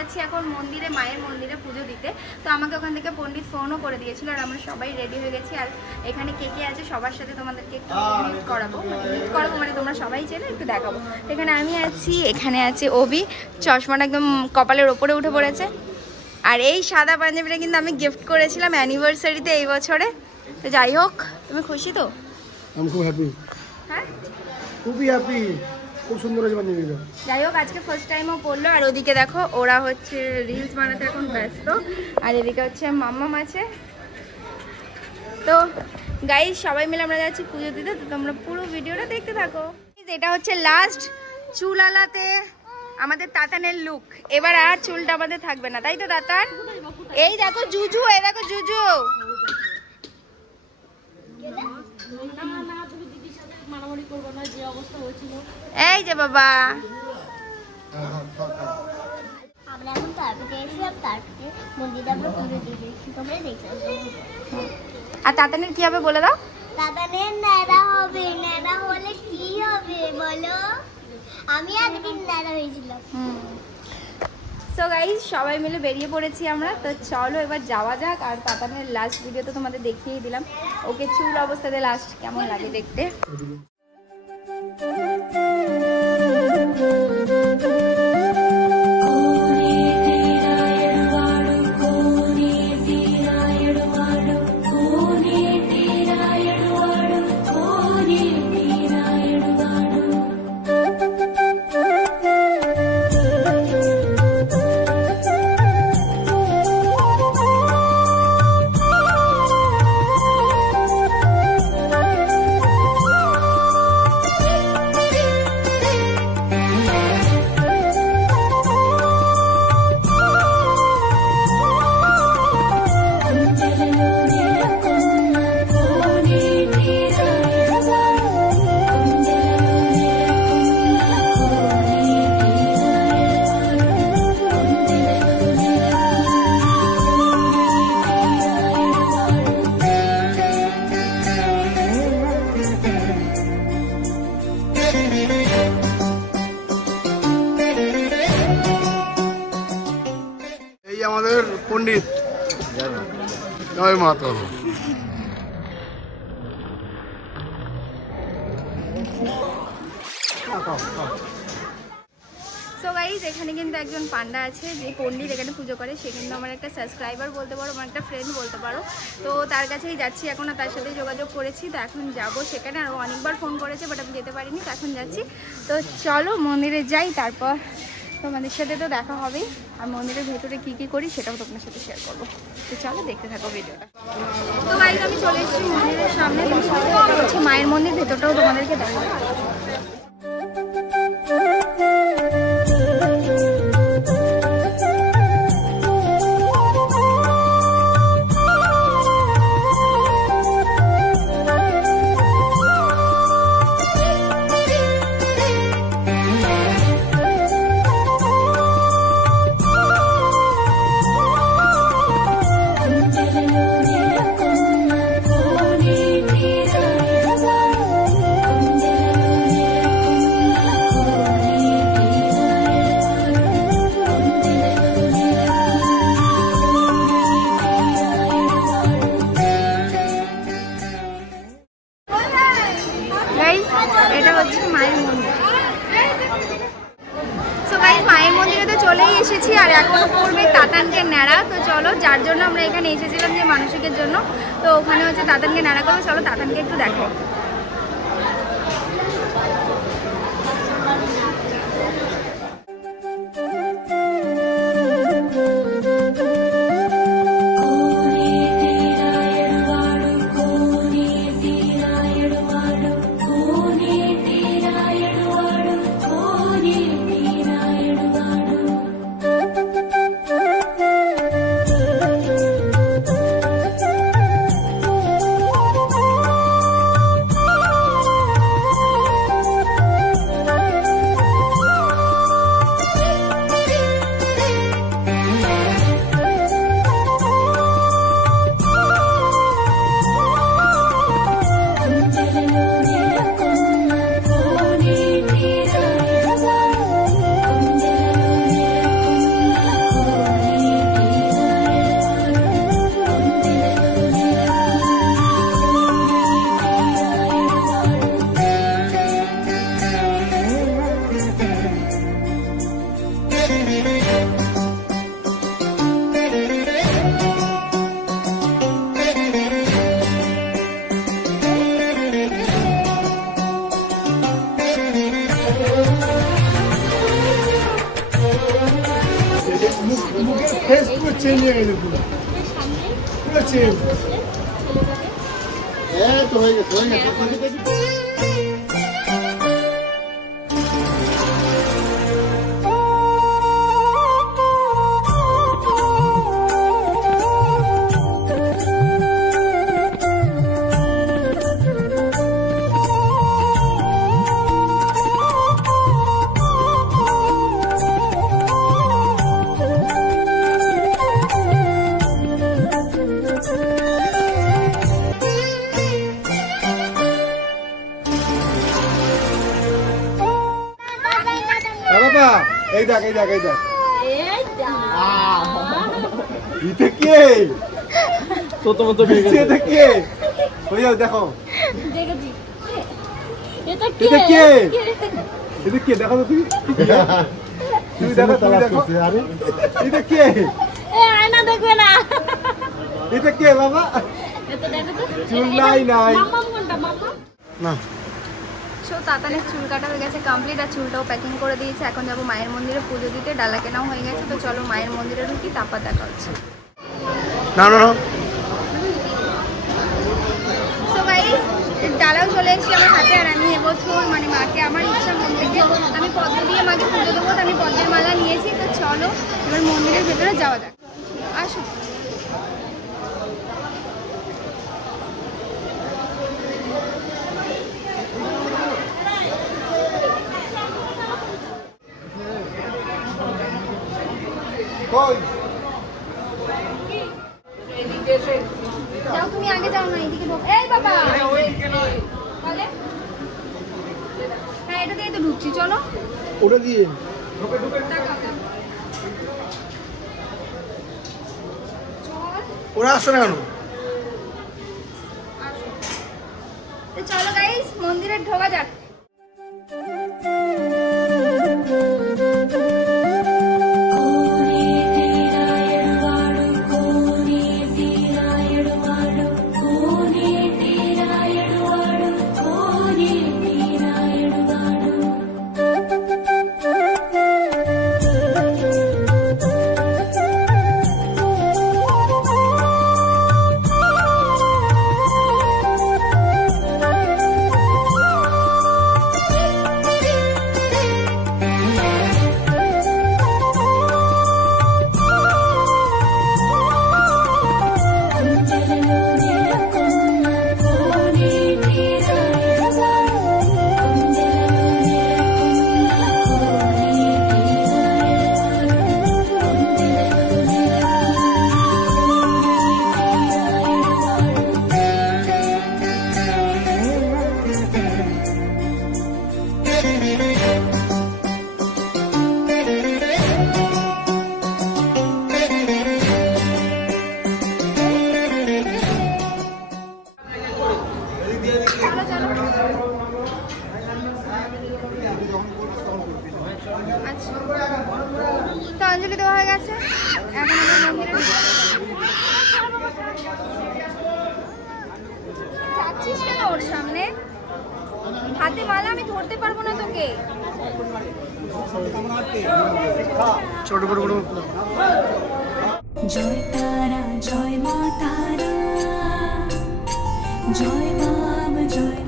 যাচ্ছি এখন মন্দিরে, মায়ের মন্দিরে পুজো দিতে। তো আমাকে ওখান থেকে পণ্ডিত ফোনও করে দিয়েছিল আর আমরা সবাই রেডি হয়ে গেছি। আর এখানে কে কে আছে সবার সাথে তোমাদেরকে একটু মিট করাবো, মানে তোমরা সবাই চেনে একটু দেখাবো। এখানে আমি আছি, এখানে আছে অভি, চশমাটা একদম কপালের ওপরে উঠে পড়েছে। আর এই সাদা পাঞ্জাবিটা কিন্তু আমি গিফট করেছিলাম অ্যানিভার্সারিতে এই বছরে। তো যাই হোক, তুমি খুশি তো? আমি খুব হ্যাপি। হ্যাঁ, খুবই হ্যাপি, খুব সুন্দর হয়েছে পাঞ্জাবিটা। যাই হোক, আজকে ফার্স্ট টাইমও পড়লো। আর ওদিকে দেখো ওরা হচ্ছে রিলস বানাতে এখন ব্যস্ত, আর এদিকে হচ্ছে মাম্মাম আছে। তো গাইস সবাই মিলে আমরা যাচ্ছি পুজো দিতে, তো তোমরা পুরো ভিডিওটা দেখতে থাকো। এটা হচ্ছে লাস্ট চুল আলাতে আমাদের তাতানের লুক। এবার আর চুলটা আমাদের থাকবে না, তাই তো তাতান? এই দেখো জুজু, এই দেখো জুজু। এই যে বাবা, আমরা এখন তারপরে এসেছিলাম, তারপরে মন্দিরে আমরা পুজো দিয়েছি, তোমরা দেখতে। আর তাতানের কি হবে বলে দাও? তাতানের ন্যাড়া হবে। ন্যাড়া হলে কি হবে বলো? আমি একদিন ন্যাড়া হয়েছিলাম। সো গাইস সবাই মিলে বেরিয়ে পড়েছি আমরা। তো চলো এবার যাওয়া যাক। আর তাতানের লাস্ট ভিডিও তো তোমাদের দেখিয়েই দিলাম, ওকে চুল অবস্থাতে লাস্ট কেমন লাগে দেখতে। আমাদের পণ্ডিত জয় মাতা। সো গাইজ এখানে কিন্তু একজন পান্ডা আছে যে পণ্ডিত এখানে পুজো করে, সে কিন্তু আমার একটা সাবস্ক্রাইবার বলতে পারো, আমার একটা ফ্রেন্ড বলতে পারো। তো তার কাছেই যাচ্ছি এখন, তার সাথে যোগাযোগ করেছি। তো এখন যাব সেখানে, আরও অনেকবার ফোন করেছে বাট আমি যেতে পারিনি, তো এখন যাচ্ছি। তো চলো মন্দিরে যাই, তারপর তোমাদের সাথে তো দেখা হবেই। আর মন্দিরের ভেতরে কী কী করি সেটাও তোমার সাথে শেয়ার করবো। তো চলো দেখতে থাকো ভিডিওটা। তো গাইজ আমি চলে এসেছি মন্দিরের সামনে, হচ্ছে মায়ের মন্দির, ভেতরটাও তোমাদেরকে দেখাবো। এটা হচ্ছে মায়ের মন্দির। সো গাইস মায়ের মন্দিরে তো চলেই এসেছি, আর এখন পড়বে তাতানকে ন্যাড়া। তো চলো, যার জন্য আমরা এখানে এসেছিলাম যে মানসিকের জন্য, তো ওখানে হচ্ছে তাতানকে ন্যাড়া করবো। চলো তাতানকে একটু দেখো। হয়ে গেছে পুরো পুরো চেন তো হয়ে গেছে এই দেখ এটা কে তো এটা কে হয়ে যাও দেখো এটা কে দেখো তো তুমি দেখো আরে এটা কে আয়না দেখবে না এটা কে বাবা এটা দেখো তো চুল নাই মাম্মা কোনটা মাম্মা না সো তাতানের চুল কাটা হয়ে গেছে কমপ্লিট, আর চুলটাও প্যাকিং করে দিয়েছে। এখন যাবো মায়ের মন্দিরে পুজো দিতে, ডালা কেনাও হয়ে গেছে। তো চলো মায়ের মন্দিরে ঢুকি, তারপর দেখা হচ্ছে। না সো গাইস, ডালাও চলে এসেছি আমার হাতে, আর আমি এবছর মানে মাকে আমার ইচ্ছা মন থেকে আমি পদ্ম দিয়ে মাকে পুজো দেবো। তো আমি পদ্মের মালা নিয়েছি। তো চলো এবার মন্দিরের ভেতরে যাওয়া যাক, আসো। যাও তুমি আগে যাও না, এইদিকে এই বাবা তাহলে হ্যাঁ এটা দিয়ে তো ঢুকছি, চলো ওটা দিয়ে ওরা আসছে না কেন? চলো গাইস মন্দিরে ঢোকা যাক। তো অঞ্জলি দেওয়া হয়ে গেছে, এখন আমরা মন্দিরে যাচ্ছিস কেন ওর সামনে? হাতে মালা আমি ধরতে পারবো না তোকে। ছোট বড় বড় জয় তারা জয় মা তারা জয় বাম জয়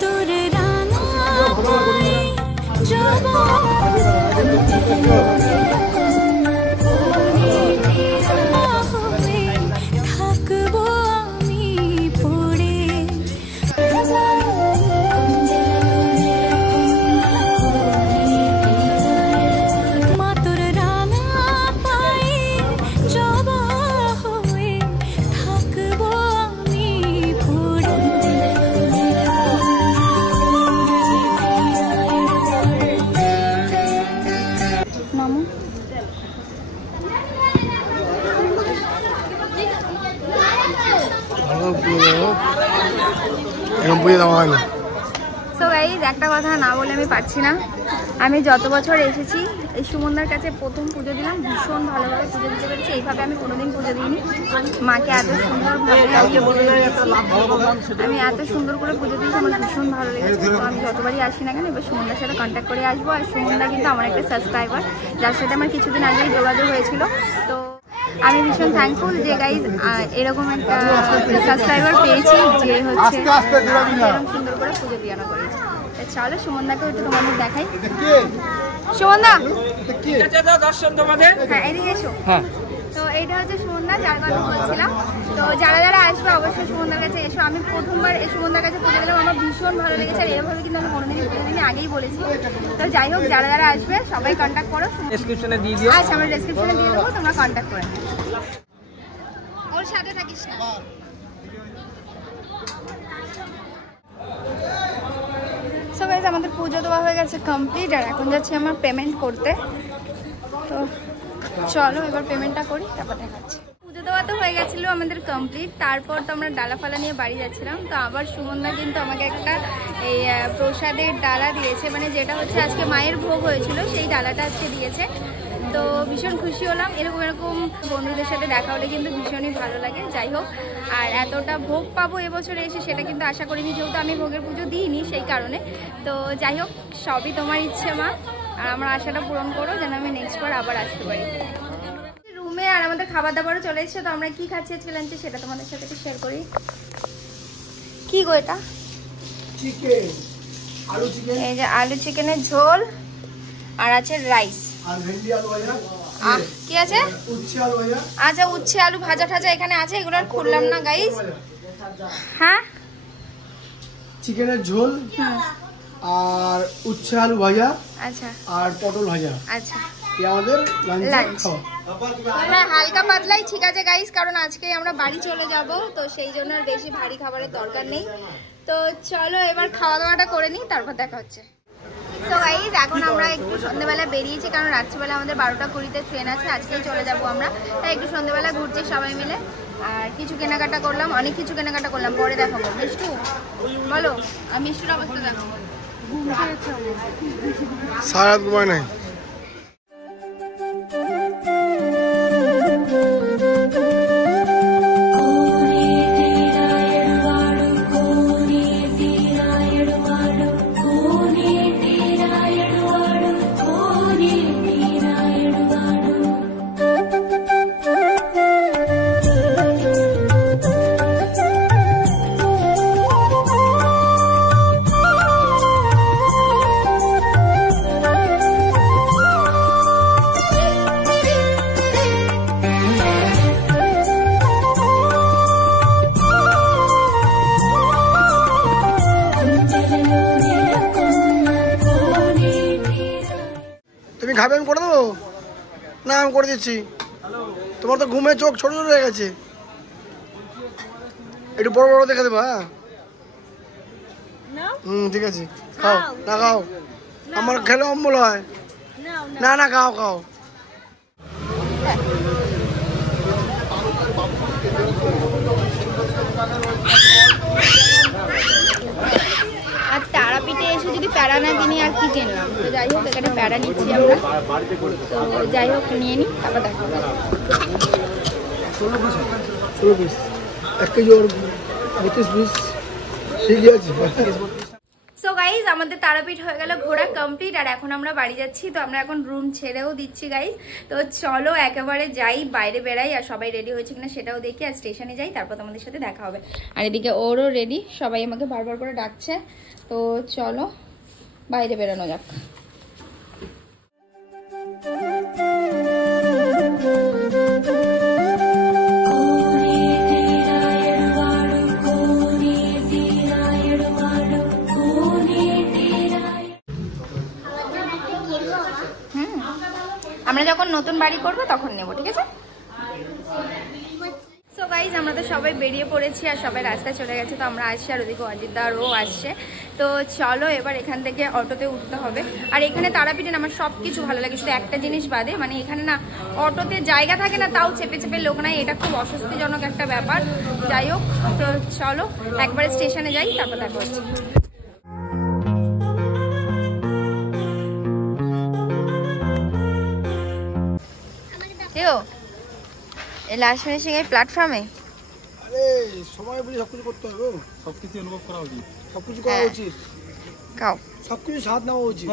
তোর রাঙা জবা থাকবো আমি পড়ে মা তোর রাঙা পায়ে জবা হয়ে থাকবো আমি পড়ে নামো এরকম পুজো দেওয়া হয় না। সো গাইজ একটা কথা না বলে আমি পারছি না, আমি যত বছর এসেছি এই সুমনদার কাছে প্রথম পুজো দিলাম, ভীষণ ভালোভাবে পুজো দিতে পেরেছি। এইভাবে আমি কোনোদিন পুজো দিইনি। মাকে এত সুন্দরভাবে আজকে পুজো দিয়েছি, আমি এত সুন্দর করে পুজো দিয়েছি, আমার ভীষণ ভালো লেগেছে। তো আমি যতবারই আসি না কেন এবার সুমনদার সাথে কন্ট্যাক্ট করে আসবো। আর সুমনদা কিন্তু আমার একটা সাবস্ক্রাইবার, যার সাথে আমার কিছুদিন আগেই যোগাযোগ হয়েছিল। তো আমি ভীষণ থ্যাঙ্কফুল যে গাইজ এরকম একটা সাবস্ক্রাইবার পেয়েছি যে হচ্ছে এরকম সুন্দর করে পুজো দিয়ানো করেছে। চলো সুমনদাকে একটু তোমাদের দেখাই। সুমনদা হ্যাঁ এদিকে এসো। তো এইটা হচ্ছে সুমনদা, যার কথা বলছিলাম। তো যারা যারা আসবে অবশ্যই সুমনদার কাছে এসো। আমি প্রথমবার এই সুমনদার কাছে পুজো দিলাম, আমার ভীষণ ভালো লেগেছে। আর এভাবে কিন্তু আমি কোনোদিনই পুজো দিনে আগেই বলেছি। তো যাই হোক, যারা যারা আসবে সবাই কন্ট্যাক্ট করো, ডেসক্রিপশনে দিয়ে দিও। আচ্ছা আমরা ডেসক্রিপশনে দিয়ে দেবো, তোমরা কন্ট্যাক্ট করে নিও। ওর সাথে থাকিস না। সো গাইস আমাদের পুজো দেওয়া হয়ে গেছে কমপ্লিট, আর এখন যাচ্ছি আমার পেমেন্ট করতে। তো চলো এবার পেমেন্টটা করি, তারপর দেখাচ্ছি। পুজো দেওয়া তো হয়ে গেছিলো আমাদের কমপ্লিট। তারপর তো আমরা ডালা ফালা নিয়ে বাড়ি যাচ্ছিলাম। তো আবার সুমনদা কিন্তু আমাকে একটা এই প্রসাদের ডালা দিয়েছে, মানে যেটা হচ্ছে আজকে মায়ের ভোগ হয়েছিল সেই ডালাটা আজকে দিয়েছে। তো ভীষণ খুশি হলাম। এরকম এরকম বন্ধুদের সাথে দেখা হলে কিন্তু ভীষণই ভালো লাগে। যাই হোক, আর এতটা ভোগ পাবো এবছরে এসে সেটা কিন্তু আশা করিনি, যেহেতু আমি ভোগের পুজো দিইনি সেই কারণে। তো যাই হোক, সবই তোমার ইচ্ছে মা, আর আমার আশাটা পূরণ করো যেন আমি নেক্সট বার আবার আসতে পারি। রুমে আর আমাদের খাবার দাবারও চলে এসেছে। তো আমরা কি খাচ্ছি আজকে লাঞ্চে সেটা তোমাদের সাথে একটু শেয়ার করি। কি গো এটা? চিকেন, আলু চিকেন। এই যে আলু চিকেনের ঝোল, আর আছে রাইস, আর ভেন্ডি আলু ভাজা। কি আছে? উচ্ছে আলু ভাজা। আচ্ছা, উচ্ছে আলু ভাজা ঠাজা এখানে আছে, এগুলো আর খুললাম না গাইস। হ্যাঁ, চিকেনের ঝোল আর উচ্ছে আলু ভাজা, আচ্ছা, আর পটল ভাজা। আচ্ছা এই আমাদের লাঞ্চ। আমরা হালকা পাতলাই ঠিক আছে গাইস, কারণ আজকে আমরা বাড়ি চলে যাব। তো সেই জন্য আর বেশি ভারী খাবারের দরকার নেই। তো চলো এবার খাওয়া দাওয়াটা করে নিই, তারপর দেখা হচ্ছে। তো গাইস এখন আমরা একটু সন্ধ্যেবেলা বেরিয়েছি, কারণ রাত্রিবেলা আমাদের 12:20 ট্রেন আছে, আজকেই চলে যাব আমরা। তাই একটু সন্ধ্যেবেলা ঘুরছি সবাই মিলে, আর কিছু কেনাকাটা করলাম, অনেক কিছু কেনাকাটা করলাম, পরে দেখাবো। মিষ্টু বলো, আমি মিষ্টুর অবস্থা দেখো, ঘুম পেয়েছে, সারা রাত ঘুমায় নাই। খাবে আমি করে দেবো না? আমি করে দিচ্ছি। তোমার তো ঘুমে চোখ ছোট ছোট হয়ে গেছে, একটু বড় বড় দেখে দেবো। হ্যাঁ ঠিক আছে, খাও না খাও, আমার খেলে অম্বল হয়। না না খাও খাও। আর তারাপীঠে এসে যদি প্যারা না কিনি আর কি কিনলাম। তো যাই হোক, এখানে প্যারা নিচ্ছি আমরা। তো যাই হোক নিয়ে নিই, তারপর দেখা যাবে। 16 পিস 1 কেজি और 32 পিস ঠিক আছে। সো গাইজ আমাদের তারাপীঠ হয়ে গেল ঘোরা কমপ্লিট, আর এখন আমরা বাড়ি যাচ্ছি। তো আমরা এখন রুম ছেড়েও দিচ্ছি গাইজ। তো চলো একেবারে যাই, বাইরে বেড়াই, আর সবাই রেডি হয়েছে কিনা সেটাও দেখি, আর স্টেশনে যাই, তারপর তোমাদের সাথে দেখা হবে। আর এদিকে ওরও রেডি, সবাই আমাকে বারবার করে ডাকছে। তো চলো বাইরে বেরোনো যাক। আমরা যখন নতুন বাড়ি করবো তখন নেবো, ঠিক আছে? সো গাইজ আমরা তো সবাই বেরিয়ে পড়েছি, আর সবাই রাস্তায় চলে গেছে। তো আমরা আসছি, আর ওদিকে অজিতদারও আসছে। তো চলো এবার এখান থেকে অটোতে উঠতে হবে। আর এখানে তারাপীঠে আমার সব কিছু ভালো লাগে, শুধু একটা জিনিস বাদে, মানে এখানে না অটোতে জায়গা থাকে না, তাও চেপে চেপে লোক নাই, এটা খুব অস্বস্তিজনক একটা ব্যাপার। যাই হোক, তো চলো একবারে স্টেশনে যাই, তারপর দেখা হচ্ছে। কেউ এই লাস্ট ফিনিশিং এই প্ল্যাটফর্মে আরে সময় বুঝে সবকিছু করতে হবে, সবকিছু অনুভব করা উচিত, সবকিছু করা উচিত, খাও সবকিছু স্বাদ নেওয়া উচিত।